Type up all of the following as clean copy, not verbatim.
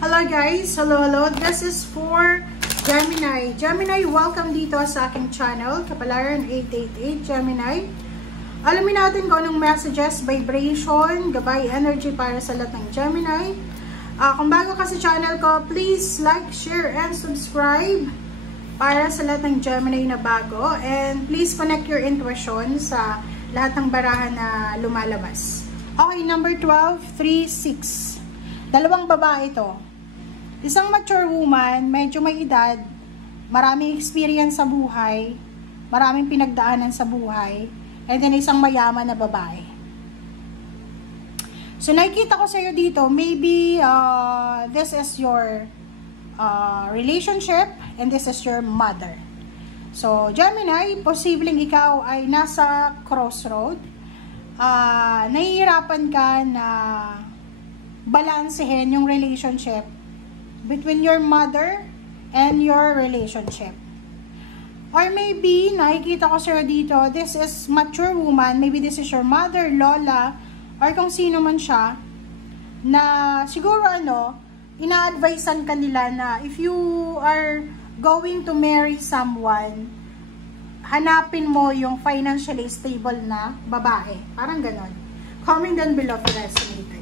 Hello guys! Hello! This is for Gemini. Gemini, welcome dito sa aking channel, Kapalaran 888 Gemini. Alamin natin kung anong messages, vibration, gabay, energy para sa lahat ng Gemini. Kung bago ka sa channel ko, please like, share, and subscribe para sa lahat ng Gemini na bago. And please connect your intuition sa lahat ng barahan na lumalabas. Okay, number 12, 3, 6. Dalawang babae ito. Isang mature woman, medyo may edad, maraming experience sa buhay, maraming pinagdaanan sa buhay, and then isang mayaman na babae. So, nakikita ko sa iyo dito, maybe this is your relationship, and this is your mother. So, Gemini, posibleng ikaw ay nasa crossroad, nahihirapan ka na balansehin yung relationship between your mother and your relationship. Or maybe, nakikita ko sir dito, this is mature woman, maybe this is your mother, lola, or kung sino man siya, na siguro ina-advisean ka nila na if you are going to marry someone, hanapin mo yung financially stable na babae. Parang ganon. Comment down below if you resonated.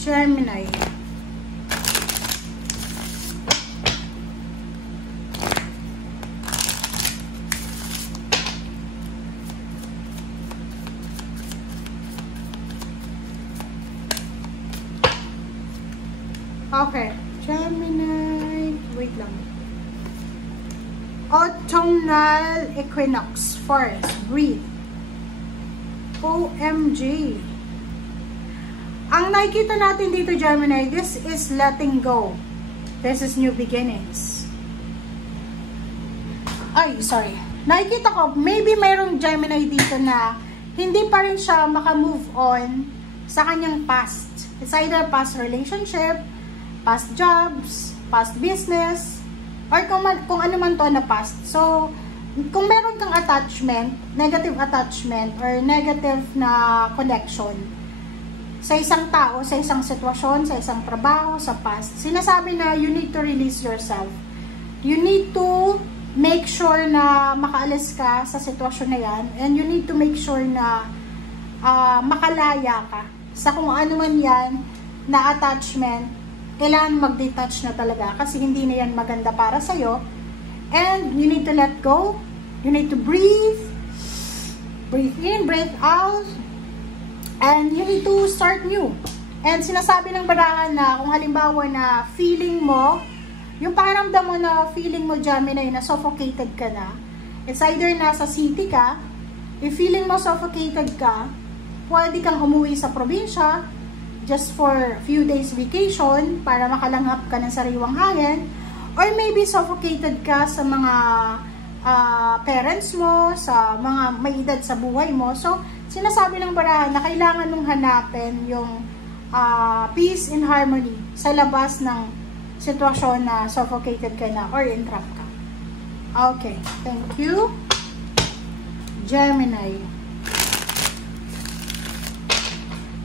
Gemini. Okay. Gemini. Wait lang. Autumnal equinox. Forest. Breathe. OMG. Ang nakikita natin dito, Gemini, this is letting go. This is new beginnings. Ay, sorry. Nakikita ko, maybe mayroong Gemini dito na hindi pa rin siya makamove on sa kanyang past. It's either past relationship, past jobs, past business, or kung ano man to na past. So, kung meron kang attachment, negative attachment, or negative na connection, sa isang tao, sa isang sitwasyon, sa isang trabaho, sa past, sinasabi na you need to release yourself. You need to make sure na makaalis ka sa sitwasyon na yan, and you need to make sure na makalaya ka sa kung ano man yan na attachment. Kailangan mag-detach na talaga kasi hindi na yan maganda para sa'yo. And you need to let go. You need to breathe. Breathe in, breathe out. And you need to start new. And sinasabi ng barahan na kung halimbawa na feeling mo, yung pakiramdam mo na feeling mo, Gemini, na suffocated ka na, it's either nasa city ka, if feeling mo suffocated ka, pwede kang umuwi sa probinsya, just for a few days vacation, para makalanghap ka ng sariwang hangin, or maybe suffocated ka sa mga parents mo, sa mga may edad sa buhay mo. So, sinasabi ng barahan na kailangan mong hanapin yung peace and harmony sa labas ng sitwasyon na suffocated ka na or entrapped ka. Okay, thank you. Gemini.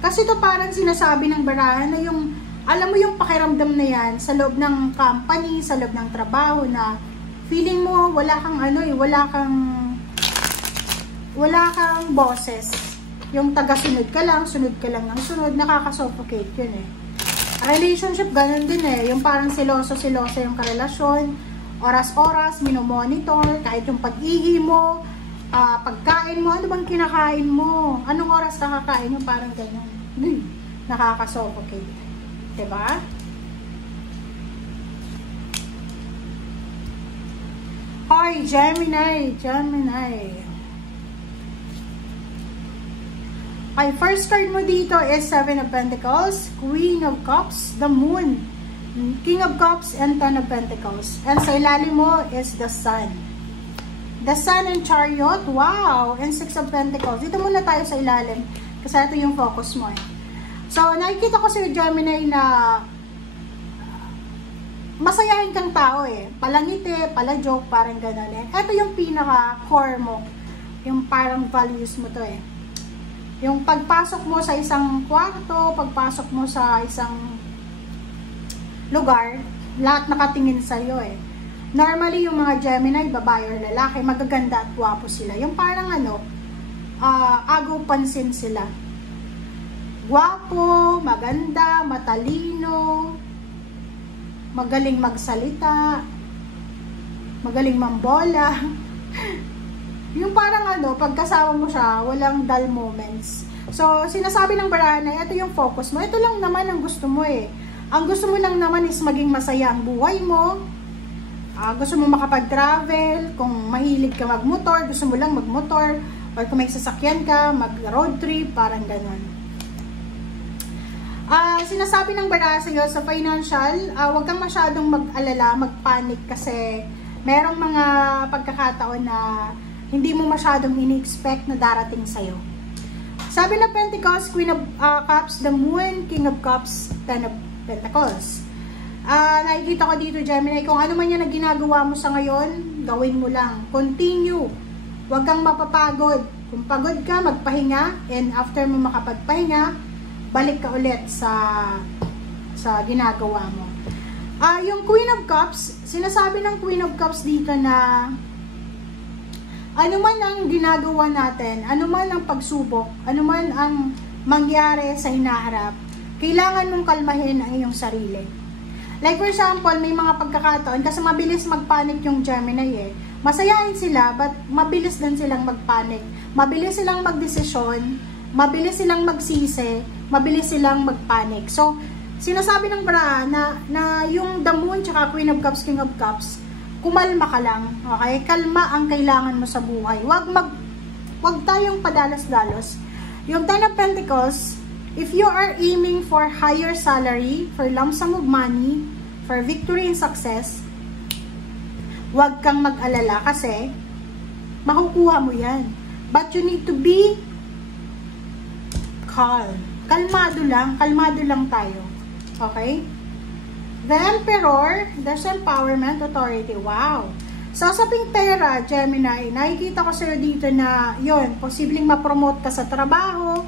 Kasi ito parang sinasabi ng barahan na yung, alam mo yung pakiramdam na yan sa loob ng company, sa loob ng trabaho na feeling mo wala kang wala kang boses. Yung taga-sunod ka lang ng sunod, nakaka-suffocate yun eh. Relationship, ganun din eh. Yung parang siloso-siloso yung karelasyon. Oras-oras, minomonitor, kahit yung pag-ihi mo, pagkain mo, ano bang kinakain mo? Anong oras nakakain mo? Parang ganun. Nakaka-suffocate. Diba? Hi, Gemini. Okay, first card mo dito is 7 of Pentacles, Queen of Cups, the Moon, King of Cups, and 10 of Pentacles. And sa ilalim mo is the Sun. The Sun and Chariot, wow! And 6 of Pentacles. Dito muna tayo sa ilalim, kasi ito yung focus mo eh. So, nakikita ko sa Gemini na masayahin kang tao eh. Palangiti, pala-joke, parang gano'n eh. Ito yung pinaka-core mo. Yung parang values mo to eh. Yung pagpasok mo sa isang kwarto, pagpasok mo sa isang lugar, lahat nakatingin sa'yo eh. Normally, yung mga Gemini, babae or lalaki, magaganda at gwapo sila. Yung parang agaw pansin sila. Gwapo, maganda, matalino, magaling magsalita, magaling mambola. Yung parang pagkasama mo siya, walang dull moments. So, sinasabi ng barahan na ito yung focus mo. Ito lang naman ang gusto mo eh. Ang gusto mo lang naman is maging masaya ang buhay mo. Gusto mo makapag-travel. Kung mahilig ka magmotor, gusto mo lang magmotor. Or kung may sasakyan ka, mag-road trip, parang ganun. Sinasabi ng barahan sa'yo sa financial, huwag kang masyadong mag-alala, mag-panic kasi merong mga pagkakataon na hindi mo masyadong ini-expect na darating sa'yo. Sabi ng Pentacles, Queen of Cups, the Moon, King of Cups, Ten of Pentacles. Nakikita ko dito, Gemini, kung ano man yan na ginagawa mo sa ngayon, gawin mo lang. Continue. Huwag kang mapapagod. Kung pagod ka, magpahinga. And after mo makapagpahinga, balik ka ulit sa ginagawa mo. Yung Queen of Cups, sinasabi ng Queen of Cups dito na ano man ang ginagawa natin, ano man ang pagsubok, ano man ang mangyari sa hinaharap, kailangan mong kalmahin ang iyong sarili. Like for example, may mga pagkakataon, kasi mabilis magpanic yung Gemini eh. Masayain sila, but mabilis din silang magpanic. Mabilis silang magdesisyon, mabilis silang magsisi, mabilis silang magpanic. So, sinasabi ng bra na yung the Moon tsaka Queen of Cups, King of Cups, kumalma ka lang, okay? Kalma ang kailangan mo sa buhay. Wag tayong padalos-dalos. Yung Ten of Pentacles, if you are aiming for higher salary, for lump sum of money, for victory and success, wag kang mag-alala kasi makukuha mo yan. But you need to be calm. Kalmado lang tayo. Okay? The Emperor, there's empowerment, authority. Wow! So, sa pera, Gemini, nakikita ko sa'yo dito na, yun, posibleng ma-promote ka sa trabaho,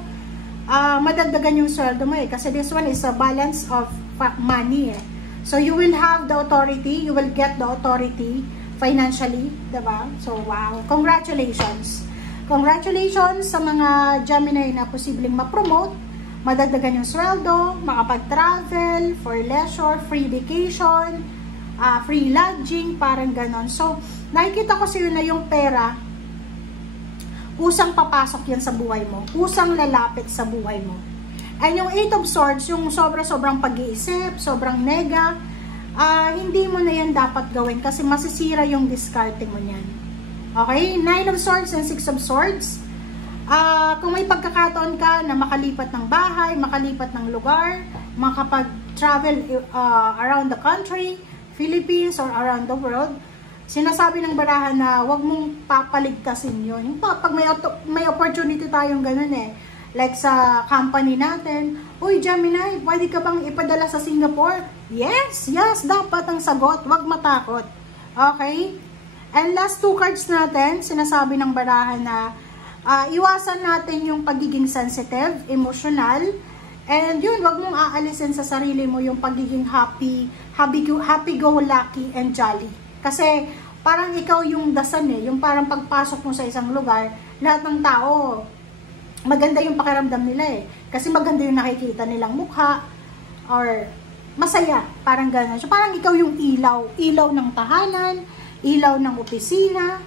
madagdagan yung sweldo mo eh. Kasi this one is a balance of money eh. So, you will have the authority, you will get the authority financially, diba? So, wow! Congratulations! Congratulations sa mga Gemini na posibleng ma-promote, madagdagan yung sweldo, makapag-travel, for leisure, free vacation, free lodging, parang ganon. So, nakikita ko sa'yo na yung pera, kusang papasok yan sa buhay mo, kusang lalapit sa buhay mo. And yung Eight of Swords, yung sobrang pag-iisip, sobrang nega, hindi mo na yan dapat gawin kasi masisira yung discarding mo niyan. Okay? Nine of Swords and Six of Swords. Kung may pagkakataon ka na makalipat ng bahay, makalipat ng lugar, makapag-travel around the country, Philippines, or around the world, sinasabi ng barahan na huwag mong papaligtasin yun. Yung pag may opportunity tayong ganun eh, like sa company natin, uy Gemini, pwede ka bang ipadala sa Singapore? Yes, dapat ang sagot, huwag matakot. Okay? And last two cards natin, sinasabi ng barahan na iwasan natin yung pagiging sensitive, emotional, and yun, wag mong aalisin sa sarili mo yung pagiging happy-go-lucky and jolly. Kasi parang ikaw yung dasan eh, yung parang pagpasok mo sa isang lugar, lahat ng tao, maganda yung pakiramdam nila eh. Kasi maganda yung nakikita nilang mukha, or masaya, parang gano'n. So parang ikaw yung ilaw ng tahanan, ilaw ng opisina,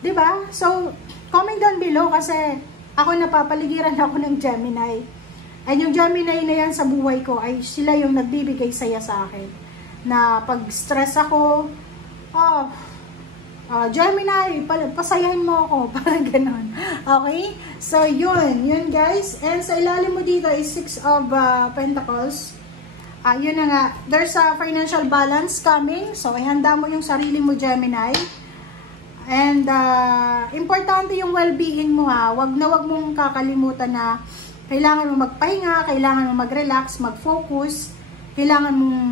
diba? So, comment down below kasi ako napapaligiran ako ng Gemini. And yung Gemini na yan sa buhay ko ay sila yung nagbibigay saya sa akin. Na pag stress ako, Gemini, pasayahin mo ako. Parang ganon. Okay? So, yun guys. And sa ilalim mo dito is Six of Pentacles. Yun na nga. There's a financial balance coming. So, ihanda mo yung sarili mo, Gemini. And, importante yung well-being mo ha. Wag mong kakalimutan na kailangan mo magpahinga, kailangan mo mag-relax, mag-focus, kailangan mong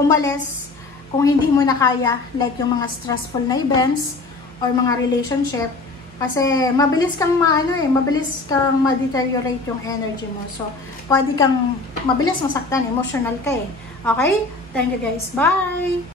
umalis kung hindi mo na kaya, like yung mga stressful na events or mga relationship. Kasi mabilis kang mabilis kang ma-deteriorate yung energy mo. So, pwede kang mabilis masaktan, emotional ka eh. Okay? Thank you guys. Bye!